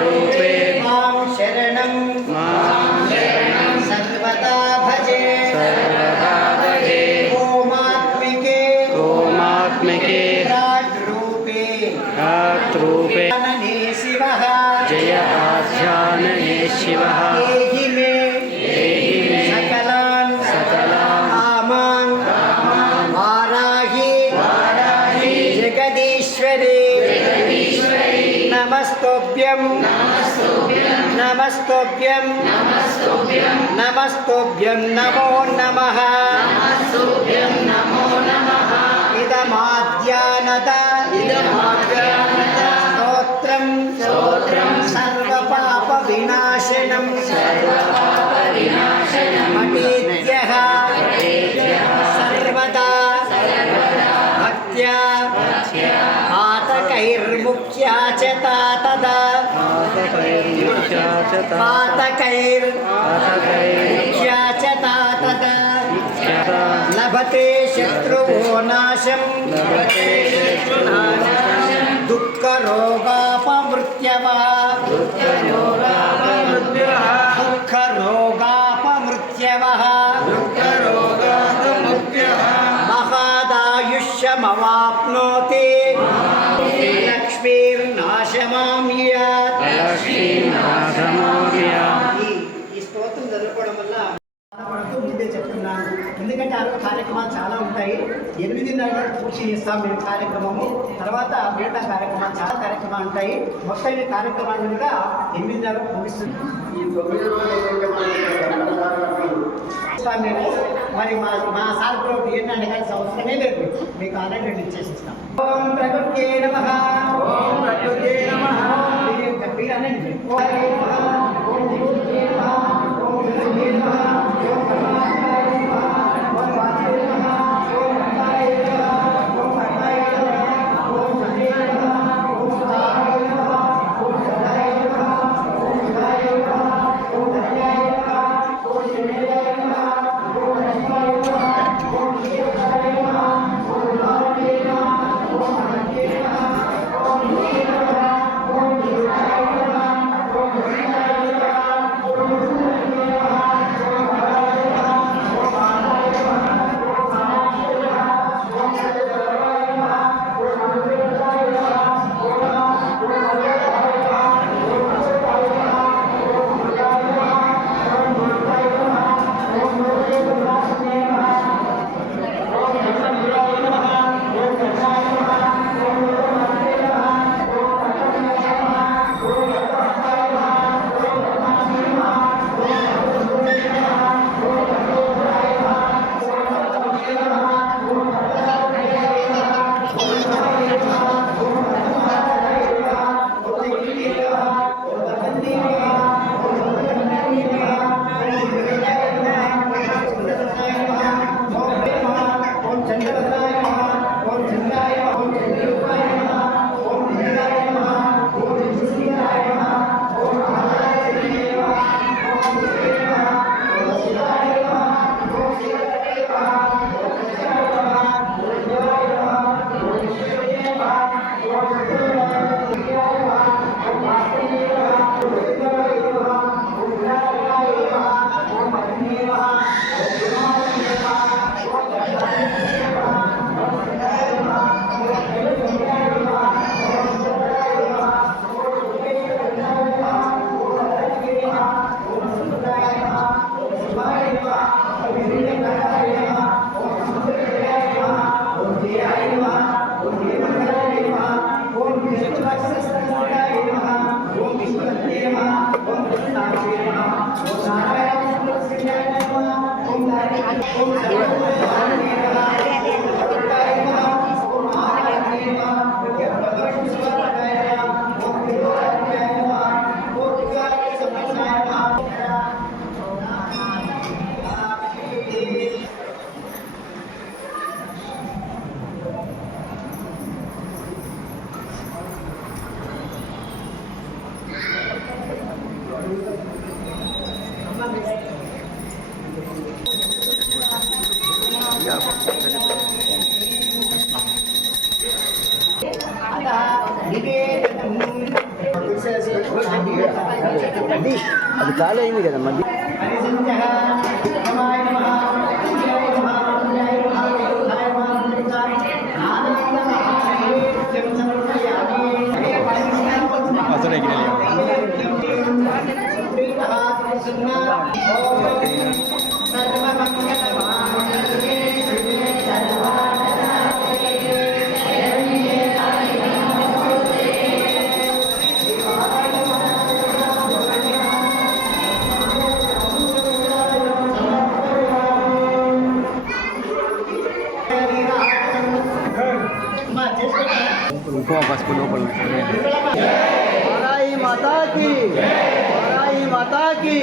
रूपे मां शरणं सर्वदा भजे ओमात्मिके रूपे शिवः जय आध्यानने शिवः देहि मे सकलान् कामान् वाराहि जगदीश्वरी नमस्तोभ्यं नमो नमः इदमाद्यानदा स्तोत्रं सर्वपापविनाशनं मतीत्यः सर्वदा भक्त्या पातकैर्मुख्या च तदा पातकैर्मुख्या च तदा लभते शत्रुवो नाशं दुःखरोगापमृत्यवः महादायुष्यमवाप्नोति లక్ష్మీర్నాశమామ్యాత్ ఈ స్తోత్రం చదువుకోవడం వల్ల ముందే చెప్తున్నాను. ఎందుకంటే ఆ రోజు కార్యక్రమాలు చాలా ఉంటాయి. 8:30 వరకు పూర్తి చేస్తాం మేము కార్యక్రమము. తర్వాత మిగతా కార్యక్రమాలు చాలా కార్యక్రమాలు ఉంటాయి. మొత్తం ఈ కార్యక్రమాన్ని కూడా 8:30 వరకు ముగిస్తుంది. మేము మరి మా సార్ కూడా ఏంటంటే కలిసి అవసరమే లేదు, మీకు ఆల్రెడీ ఇచ్చేసిస్తాం. ఓం ప్రకృతే నమః. ఓం ప్రకృతే నమః. మీరు అనండి. ఓం ప్రకృతే నమః. ఓం ప్రకృతే నమః. ఓం పరమాత్మాయ నమః. ఓం వాసుదేవాయ నమః. ఓం భక్తాయ నమః. ఓం భక్తాయ నమః. ఓం సత్యాయ నమః. ఓం సుధాయ నమః. ఓం సదాయ నమః. ఓం సుధాయ నమః. ఓం సత్యాయ నమః. ఓం శివాయ నమః. ఓం లక్ష్మాయ నమః. ఓం శివాయ నమః. ఓం నారాయణాయ నమః. ఓం అనంతాయ నమః. ఓం విష్ణువే నమః. ఓం శివాయ నమః. ఓం కృష్ణాయ నమః. ఓం విష్ణువే నమః. ఓం హరాయ నమః. ఓం ఆనాయ నమః. ఓం సానాయ నమః. ఓం సత్యదేవాయ నమః. ఓం అమృతాయ నమః. ఓం అమృతాయ నమః. ఓం అమృతాయ నమః. ఓం అమృతాయ నమః. ఓం అమృతాయ నమః. ఓం మూర్తే బ్రహ్మణే నమః. ఓం బ్రహ్మణాయ నమః. ఓం కృష్ణాయ నమః. ఓం బ్రహ్మణే నమః. ఓం పరమాత్మనే నమః. ఓం పరమాత్మాయ నమః. ఓం పరమాత్మనే నమః. ఓం పరమేశ్వరాయ నమః. ఓం పరమేశ్వరాయ నమః. ఓం పరమేశ్వరాయ నమః. ఓం పరమేశ్వరాయ నమః. ఓం పరమేశ్వరాయ నమః. ఓం పరమేశ్వరాయ నమః. ఓం దేవీ నమః. ఓం భగవతి నమః. ఓం భగవతి నమః. ఓం వివేకాయ నమః. ఓం సుందరాయ నమః. ఓం ప్రేమ. ఓం చంద్రవదనాయ నమః. ఓం చంద్రాయ నమః. ఓం చంద్రరూపాయ నమః. ఓం నిజాయ నమః. ఓం నిజస్వీయాయ నమః. ఓం మహారాయ నమః. ఓం శివాయ నమః. ఓం శివాయ నమః. ఓం శివాయ నమః. ఓం శివాయ నమః. ఓం శివాయ నమః. ఓం శివాయ నమః. ఓం శివాయ నమః. ఓం వాసుదేవాయ నమః. ఓం శివాయ నమః. ఓం వినాయకాయ నమః. ఓం పద్మే నమః. ఓం వినాయకాయ నమః. ఓం గణాయ నమః. ఓం సదాయ నమః. ఓం కైలాసాయ నమః. ఓం సుందరాయ నమః. ఓం సురేశ్వరాయ నమః. ఓం లక్ష్మీ నమః. ఓం సుందరాయ నమః. ఓం శివాయ నమః. ఓం వీరభద్రాయ నమః. ఓం సుందరాయ నమః. ఓం జయాయ నమః. ఓం వీరభద్రాయ నమః. ఓం విష్ణువక్షస్థాయ నమః. ఓం విష్ణువతే నమః. ఓం కృష్ణాయ నమః. ఓం నారాయణ సింహాయ నమః. ఓం నారాయణ. ఓం సర్వభూతాయ నమః. ఓం భగవతాయ నమః. ఓం మహారాజాయ నమః. ఓం భగవద్గీతాయ నమః. ఓం విష్ణువాయ నమః. ఓం విష్ణువాయ సమర్పణాయ నమః. అది ఖాళీ అయింది కదా మధ్య ఇంకో పసుపు లోపల వారాయి మాతాకి వారాయి మాతాకి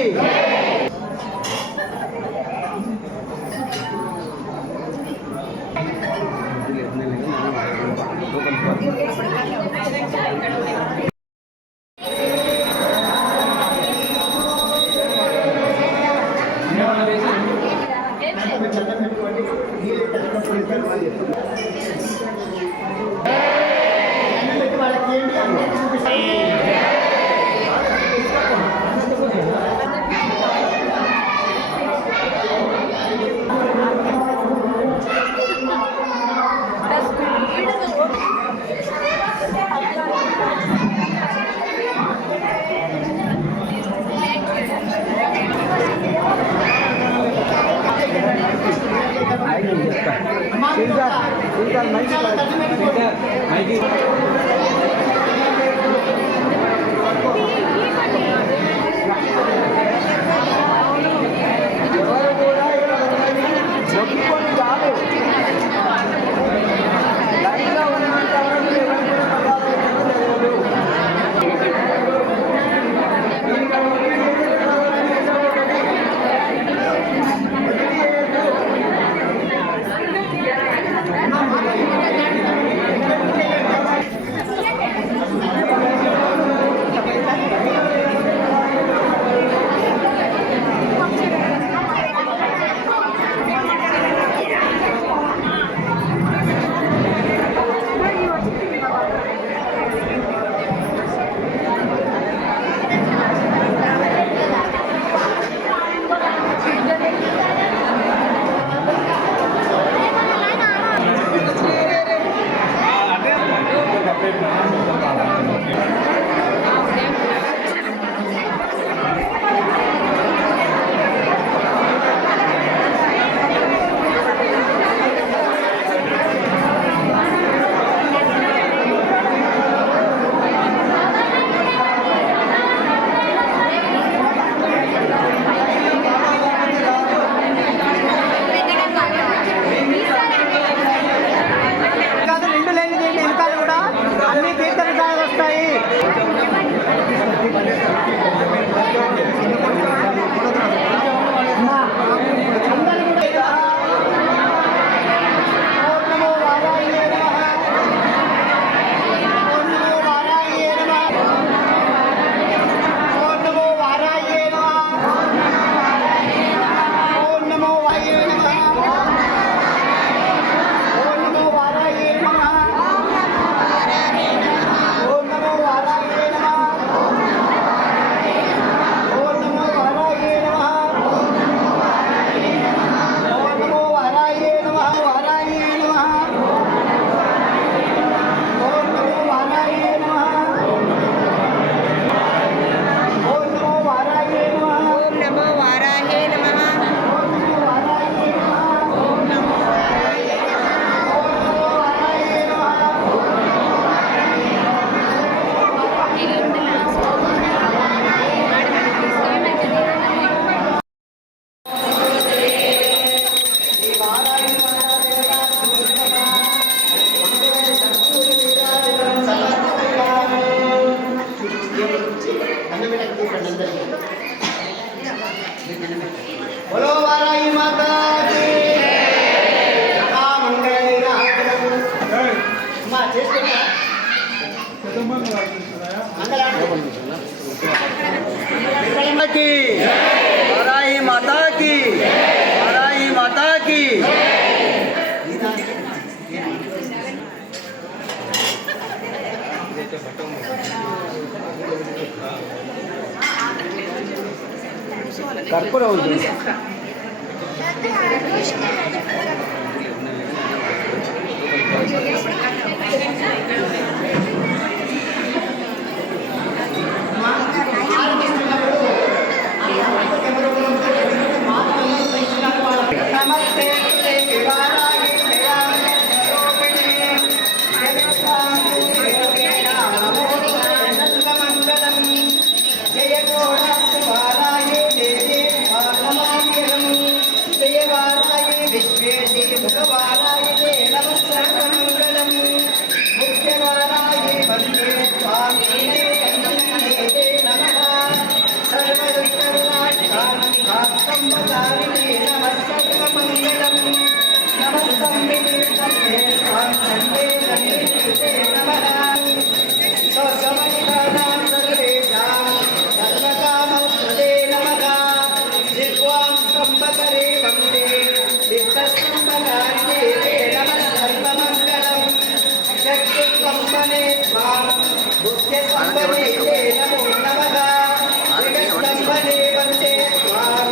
నేను చెప్తాను ఇంకా మంచి ఎవరు కూడా ఇక్కడ మొక్కుకొని చాలు లైన్లో ఉన్నంత వరకు ఎవరు కూడా ప్రభావితం లేదు. बोलो वाराही माता की महामंगल अम्मा చేసుకుంటా की वाराही माता की वाराही माता की कर्पूर ఉంటుంది मुखवाराये नमस्सर्वमङ्गलम् मुख्यवाराये वन्दे स्वामिने नमः सर्वदुष्टविनाशानन्दास्तम्भकारिणे नमस्सर्वमङ्गलम् नमस्तम्भिने स्वामिने नमः स्वसमन्तानां सर्वेषां सर्वकामप्रदे नमः जिह्वां स्तम्भकरे वन्दे वित्तस्तम्भकारिणे नमः सर्वमङ्गलम् चक्षुस्तम्भने स्वां बुद्ध्यस्तम्भने नमो नमः जगत्स्तम्भने वन्दे स्वां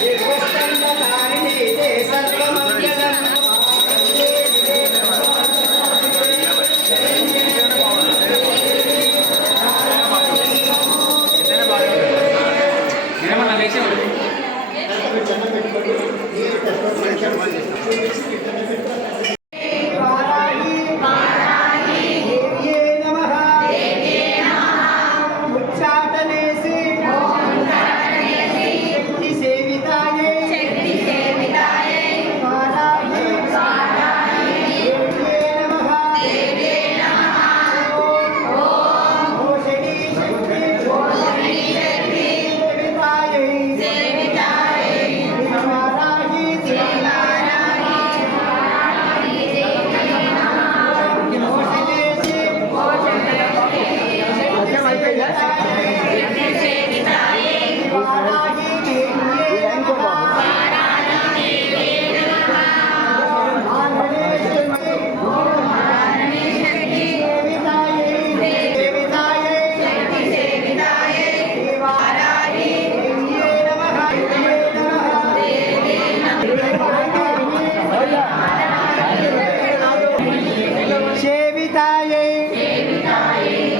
जिह्वस्तम्भकारिणे सर्वमङ्गलम् దేవ్యే నమః ఉచ్చాటనేసి శక్తి సేవితాయే వారాహి దేవ్యే నమః ఓం ఓషధీ శక్తి సేవితాయే వారాహి సేవితాయే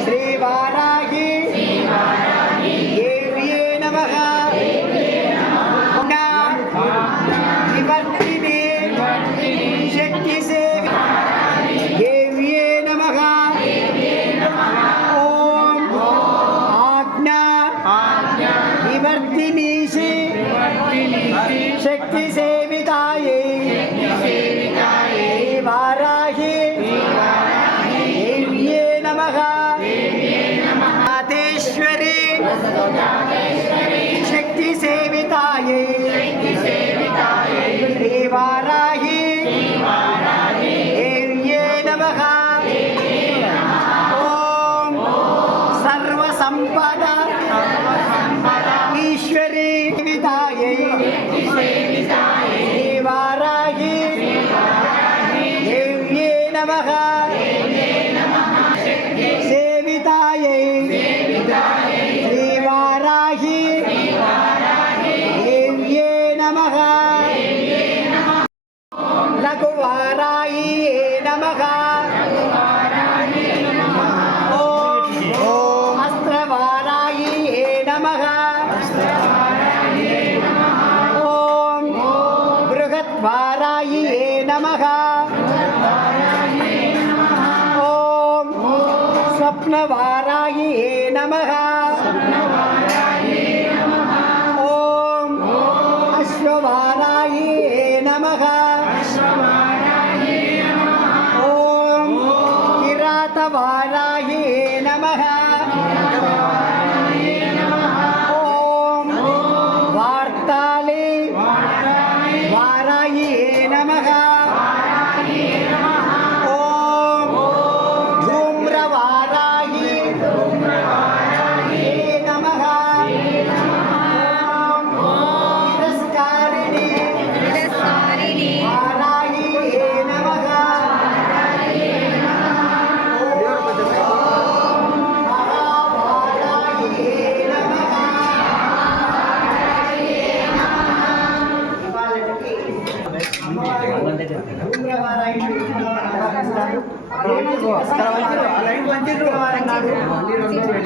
శ్రీవారాహి దేవ్యే నమః నివర్తిని శక్తి సేవి దేవ్యే నమః ఓం ఆజ్ఞా నివర్తినీసి శక్తి సేవితాయే వారాహి దేవ్యే నమః మాతేశ్వరి శక్తి సేవితాయే శ్రీవారాహి దేవ్యే నమః ఓం సర్వసంపద ఈశ్వరి సేవితాయే శ్రీవారాహి దేవ్యే నమః సేవితాయే శ్రీవారాహి దేవ్యే నమః లఘువారాయి నమః ఓం అస్త్రవారాయి నమః ఓం బృహద్వారాయి నమః ఓం స్వప్నవారాయి నమః ఓం అశ్వవారాయి నమః ఓం కిరాతవారాయి నమః ఓం వార్తాళి వారాయి నమః ఓం ధూమ్రవారాయి నమః ఓం తిరస్కారిణి వారాయి నమః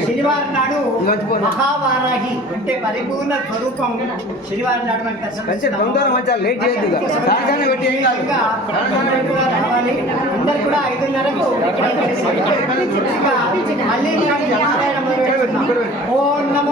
శనివారం నాడు మహావారాహి అంటే పరిపూర్ణ స్వరూపం శనివారం నాడు మనకి లేట్ చేయొద్దు ఇక. సహజంగా పెట్టి ఏం కాదు. రావాలి అందరు కూడా 5:30కు ఇక్కడ మళ్ళీ నారాయణ ఓం నమః